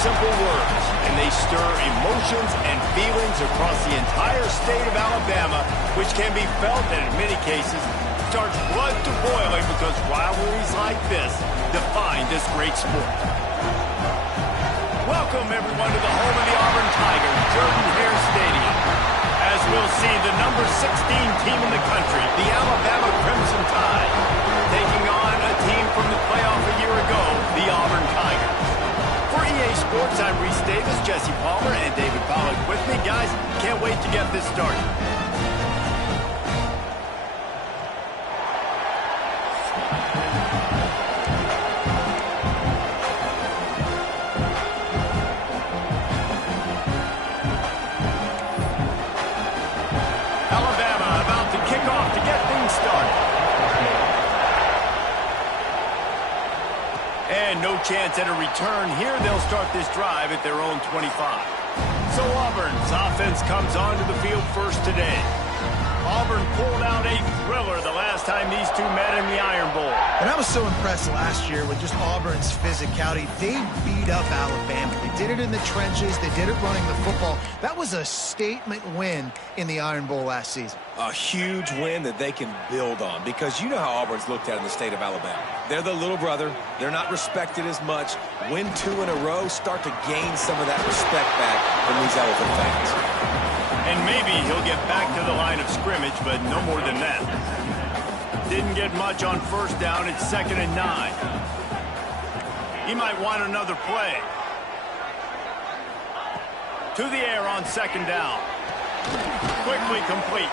simple words, and they stir emotions and feelings across the entire state of Alabama, which can be felt and in many cases starts blood to boiling because rivalries like this define this great sport. Welcome, everyone, to the home of the Auburn Tigers, Jordan-Hare Stadium. As we'll see, the number 16 team in the country, the Alabama Crimson Tide, taking on a team from the playoff a year ago, the Auburn Tigers. For EA Sports, I'm Reese Davis, Jesse Palmer, and David Pollack with me. Guys, can't wait to get this started. And no chance at a return here. They'll start this drive at their own 25. So Auburn's offense comes onto the field first today. Auburn pulled out a thriller the last time these two met in the Iron Bowl. And I was so impressed last year with just Auburn's physicality. They beat up Alabama. They did it in the trenches. They did it running the football. That was a statement win in the Iron Bowl last season. A huge win that they can build on, because you know how Auburn's looked at in the state of Alabama. They're the little brother. They're not respected as much. Win 2 in a row, start to gain some of that respect back from these Elephant fans. And maybe he'll get back to the line of scrimmage, but no more than that. Didn't get much on first down. It's 2nd and 9. He might want another play. To the air on 2nd down. Quickly complete.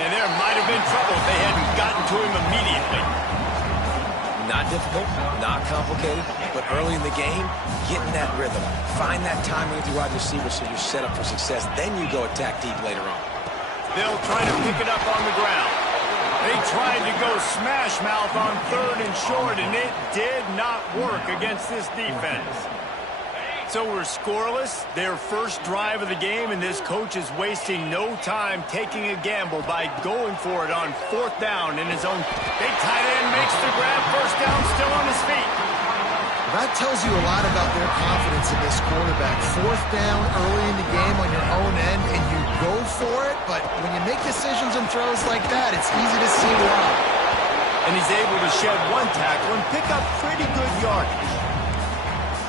And there might have been trouble if they hadn't gotten to him immediately. Not difficult, not complicated, but early in the game, get in that rhythm. Find that timing with your wide receiver so you're set up for success. Then you go attack deep later on. They'll try to pick it up on the ground. They tried to go smash mouth on 3rd and short, and it did not work against this defense. So we're scoreless, their first drive of the game, and this coach is wasting no time taking a gamble by going for it on 4th down in his own. Big tight end makes the grab, first down, still on his feet. That tells you a lot about their confidence in this quarterback. 4th down early in the game on your own end, and you go for it, but when you make decisions and throws like that, it's easy to see why. And he's able to shed one tackle and pick up pretty good yardage.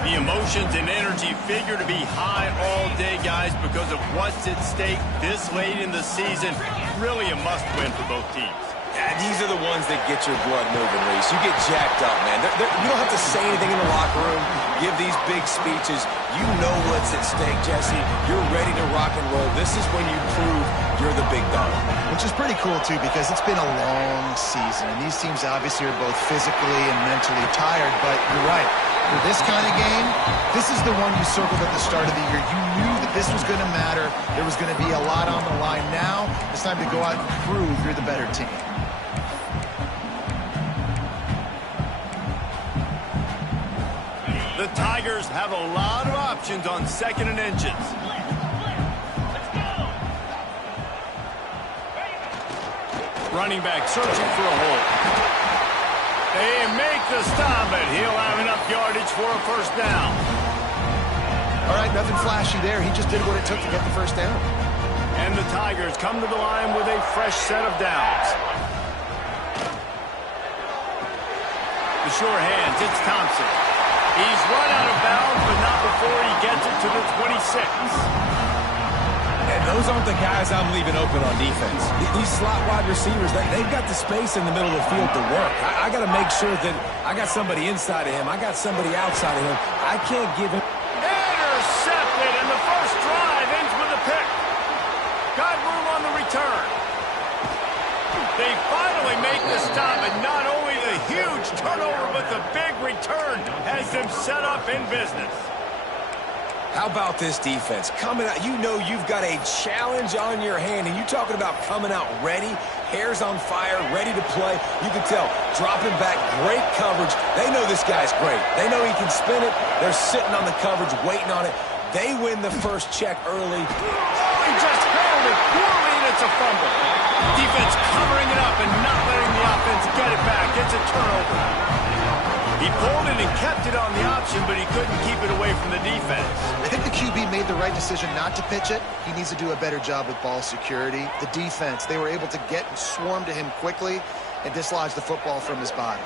The emotions and energy figure to be high all day, guys, because of what's at stake this late in the season. Really a must-win for both teams. Yeah, these are the ones that get your blood moving, Reese. You get jacked up, man. You don't have to say anything in the locker room, give these big speeches. You know what's at stake, Jesse. You're ready to rock and roll. This is when you prove you're the big dog. Which is pretty cool, too, because it's been a long season. And these teams obviously are both physically and mentally tired, but you're right. For this kind of game, this is the one you circled at the start of the year. You knew that this was going to matter. There was going to be a lot on the line. Now, it's time to go out and prove you're the better team. The Tigers have a lot of options on 2nd and inches. Running back searching for a hole. They make the stop, but he'll have enough yardage for a first down. All right, nothing flashy there. He just did what it took to get the first down. And the Tigers come to the line with a fresh set of downs. The sure hands, it's Thompson. He's run out of bounds, but not before he gets it to the 26. And those aren't the guys I'm leaving open on defense. These slot wide receivers, they've got the space in the middle of the field to work. I got to make sure that I got somebody inside of him. I got somebody outside of him. I can't give him. Intercepted, and the first drive ends with a pick. Got room on the return. They finally make the stop, and not only the huge turnover, but the big return has them set up in business. How about this defense? Coming out, you know you've got a challenge on your hand, and you're talking about coming out ready, hairs on fire, ready to play. You can tell, dropping back, great coverage. They know this guy's great. They know he can spin it. They're sitting on the coverage, waiting on it. They win the first check early. Oh, he just held it poorly, and it's a fumble. Defense covering it up and not letting the offense get it back. It's a turnover. He pulled it and kept it on the option, but he couldn't keep it away from the defense. made the right decision not to pitch it. He needs to do a better job with ball security. The defense, they were able to get and swarm to him quickly and dislodge the football from his body.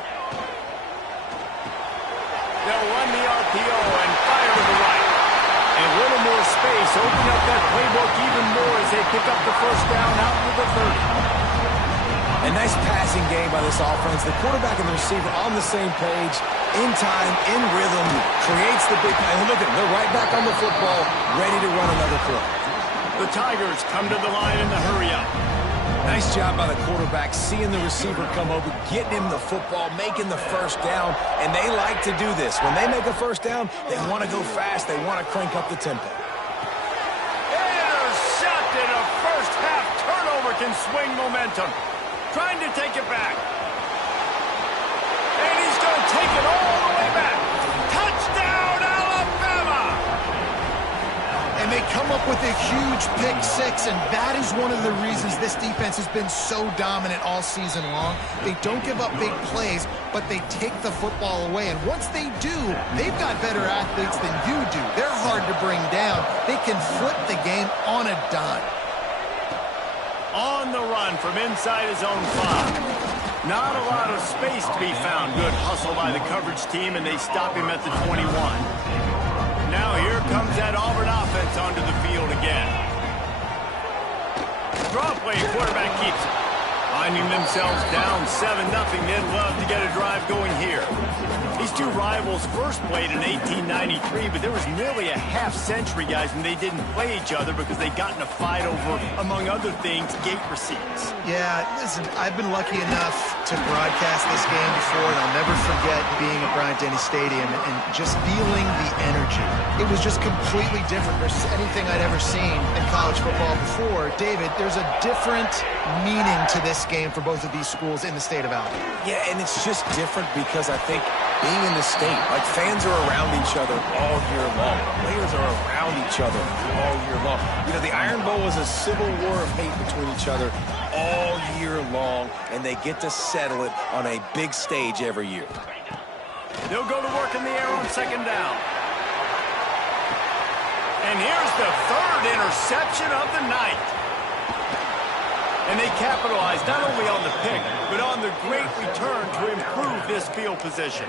They'll run the RPO and fire to the right. And a little more space, open up that playbook even more as they pick up the first down out to the 30. A nice passing game by this offense. The quarterback and the receiver on the same page, in time, in rhythm, creates the big play. And look at them, they're right back on the football, ready to run another play. The Tigers come to the line in the hurry-up. Nice job by the quarterback, seeing the receiver come over, getting him the football, making the first down, and they like to do this. When they make a first down, they want to go fast, they want to crank up the tempo. Intercepted! A first-half turnover can swing momentum. Trying to take it back. And he's going to take it all the way back. Touchdown, Alabama! And they come up with a huge pick six, and that is one of the reasons this defense has been so dominant all season long. They don't give up big plays, but they take the football away. And once they do, they've got better athletes than you do. They're hard to bring down. They can flip the game on a dime. On the run from inside his own 5. Not a lot of space to be found. Good hustle by the coverage team, and they stop him at the 21. Now here comes that Auburn offense onto the field again. Draw play, quarterback keeps it. Finding themselves down 7-0, they'd love to get a drive going here. These two rivals first played in 1893, but there was nearly a half-century, guys, when they didn't play each other because they got in a fight over, among other things, gate receipts. Yeah, listen, I've been lucky enough to broadcast this game before, and I'll never forget being at Bryant-Denny Stadium and just feeling the energy. It was just completely different versus anything I'd ever seen in college football before. David, there's a different meaning to this game for both of these schools in the state of Alabama. Yeah, and it's just different because I think being in the state, like fans are around each other all year long. Players are around each other all year long. You know, the Iron Bowl is a civil war of hate between each other all year long, and they get to settle it on a big stage every year. They'll go to work in the air on second down. And here's the third interception of the night. And they capitalize not only on the pick, but on the great return to improve this field position.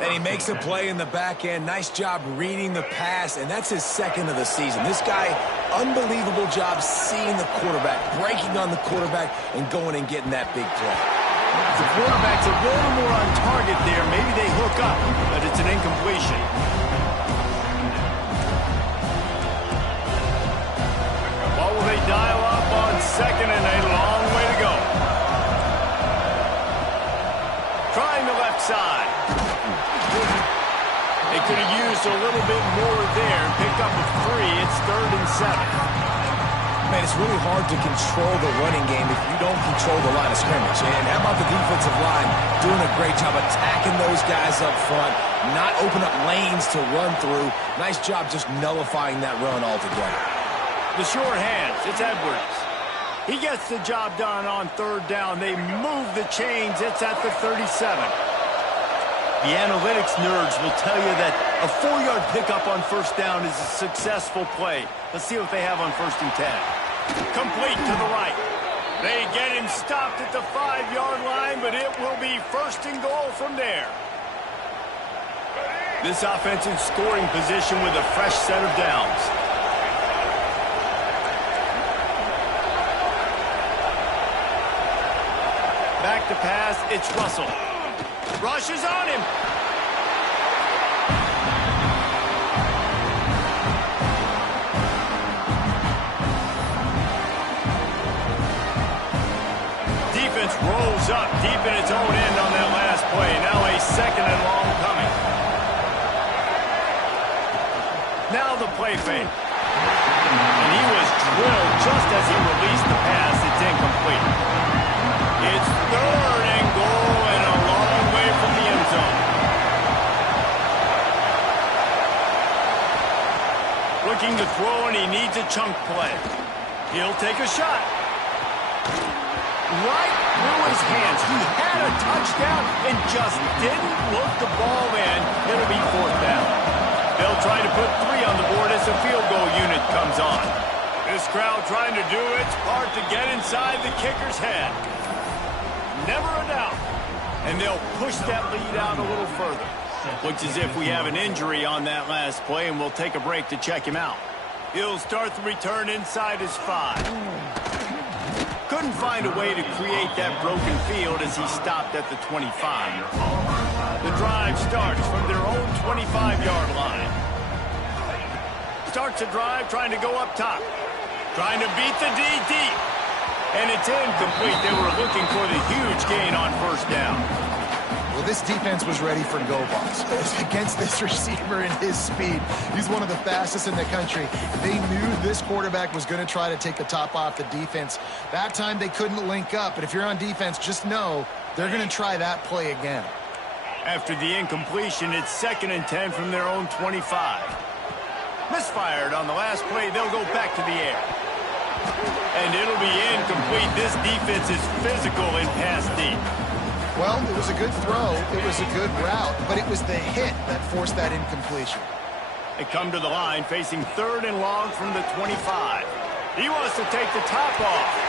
And he makes a play in the back end. Nice job reading the pass, and that's his second of the season. This guy, unbelievable job seeing the quarterback, breaking on the quarterback, and going and getting that big play. The quarterback's a little more on target there. Maybe they hook up, but it's an incompletion. What will they dial up on second and a long way to go? Trying the left side. They could have used a little bit more there and picked up a 3. It's 3rd and 7. Man, it's really hard to control the running game if you don't control the line of scrimmage. And how about the defensive line doing a great job attacking those guys up front, not open up lanes to run through. Nice job just nullifying that run altogether. The short hands, it's Edwards. He gets the job done on 3rd down. They move the chains. It's at the 37. The analytics nerds will tell you that a 4-yard pickup on 1st down is a successful play. Let's see what they have on 1st and 10. Complete to the right. They get him stopped at the 5-yard line, but it will be 1st and goal from there. This offensive scoring position with a fresh set of downs. Back to pass, it's Russell. Rush is on him. Defense rolls up deep in its own end on that last play. Now a 2nd and long coming. Now the play fake. And he was drilled just as he released the pass. It's incomplete. It's 3rd and goal and a long way from the end zone. Looking to throw, and he needs a chunk play. He'll take a shot. Right through his hands. He had a touchdown and just didn't look the ball in. It'll be 4th down. They'll try to put 3 on the board as a comes on. This crowd trying to do its part to get inside the kicker's head. Never a doubt. And they'll push that lead out a little further. Looks as if we have an injury on that last play, and we'll take a break to check him out. He'll start the return inside his 5. Couldn't find a way to create that broken field as he stopped at the 25. The drive starts from their own 25-yard line. Starts a drive trying to go up top. Trying to beat the D deep. And it's incomplete. They were looking for the huge gain on first down. Well, this defense was ready for go balls against this receiver and his speed. He's one of the fastest in the country. They knew this quarterback was going to try to take the top off the defense. That time they couldn't link up, but if you're on defense, just know they're going to try that play again. After the incompletion, it's 2nd and 10 from their own 25. Misfired on the last play, they'll go back to the air. And it'll be incomplete. This defense is physical in pass deep. Well, it was a good throw, it was a good route, but it was the hit that forced that incompletion. They come to the line facing 3rd and long from the 25. He wants to take the top off.